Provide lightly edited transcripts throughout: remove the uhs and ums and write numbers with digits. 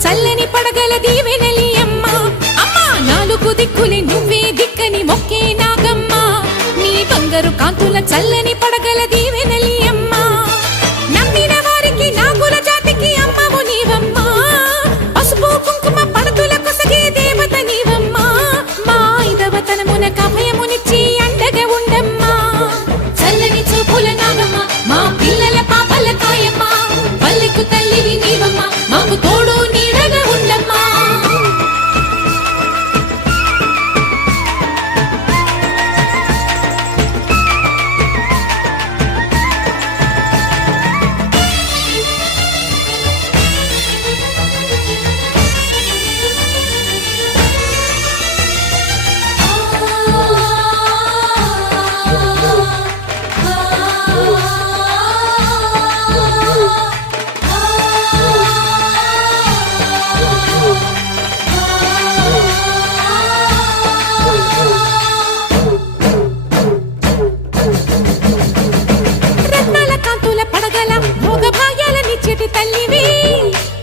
చల్లని పడగల దీవెనలి అమ్మ అమ్మా నాలుగు దిక్కులే నువ్వే దిక్కని మొక్కే నాగమ్మ నీ బంగారు కాంతుల చల్లని పడగల దీవెనలి అమ్మ నమ్మిన వారికి నాగుల జాతికి అమ్మవు నీవమ్మ పసుపు కుంకుమ పడతుల కొసగే దేవత నీవమ్మ మా ఐదవతనమున కభయమునిచ్చి అండగా ఉండమ్మా చల్లని చూపుల నాగమ్మ మా పిల్లల పాపల కాయమ్మ పల్లెకు తల్లివి నీవమ్మ మాకు తోడు నీడగా ఉండమ్మా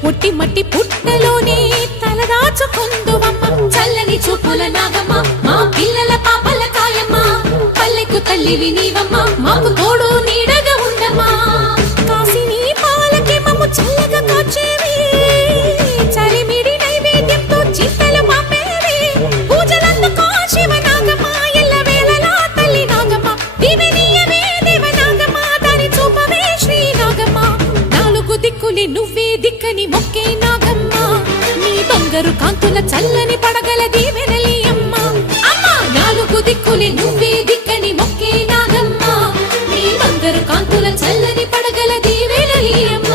పుట్టి మట్టి పుట్టలోనే తలదాచుకుందువమ్మ చల్లని చూపుల నాగమ్మ మా పిల్లల పాపల కాయమ్మ పల్లెకు తల్లివి నీవమ్మ మాకు తోడు నీడగా ఉండమ్మా కాసిని పాలకి మమ్ము చల్లగా కాచేవి చలిమిడి నైవేద్యంతో చింతలు మాపేవి పూజలందుకో శివ నాగమ్మ ఎల్ల వేళలా తల్లి నాగమ్మ దివెనీయవే దేవ నాగమ్మ దారి చూపవే శ్రీ నాగమ్మ నాలుగు దిక్కులే నువ్వే దిక్కని మొక్కే నాగమ్మ నీ బంగారు కాంతుల చల్లని పడగల దీవెనలి అమ్మ అమ్మా నాలుగు దిక్కులే నువ్వే దిక్కని మొక్కే నాగమ్మ నీ బంగారు కాంతుల చల్లని పడగల దీవెనలి అమ్మ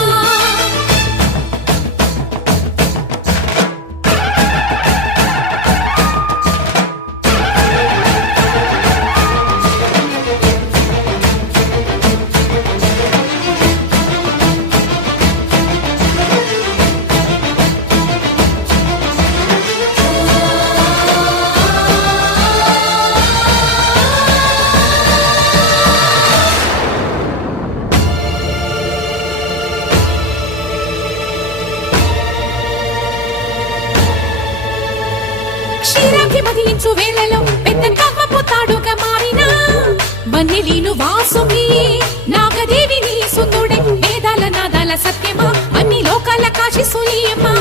క్షీరాభిమదించు వేళలో పెద్ద కవ్వపు తాడుగా మారినా బన్నెలీను వాసుకి నాగదేవిని సుందుడే వేదాల నాదాల సత్యమా అన్ని లోకాల కాశీ సూయమ్మా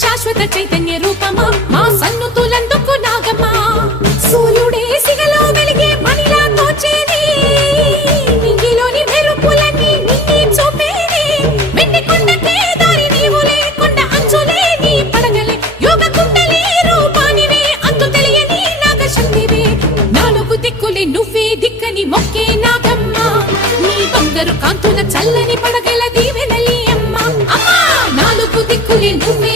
శాశ్వత చైతన్య రూపమా మా సన్నుతులందుకు నాగమ్మా సూర్యుడే సిగలో వెలిగే మణిలా తోచేది నింగిలోని మెరుపులన్నీ నిన్నే చూపేది వెండి కొండకే దారి నీవులే కొండ అంచులే నీ పడగలే యోగ కుండలే రూపానివే అంతు తెలియని నాగశక్తివే నాలుగు దిక్కులే నువ్వే దిక్కని మొక్కే నాగమ్మ నీ బంగారు కాంతుల చల్లని పడగల దీవెనలి అమ్మ అమ్మా నాలుగు దిక్కులే నువ్వే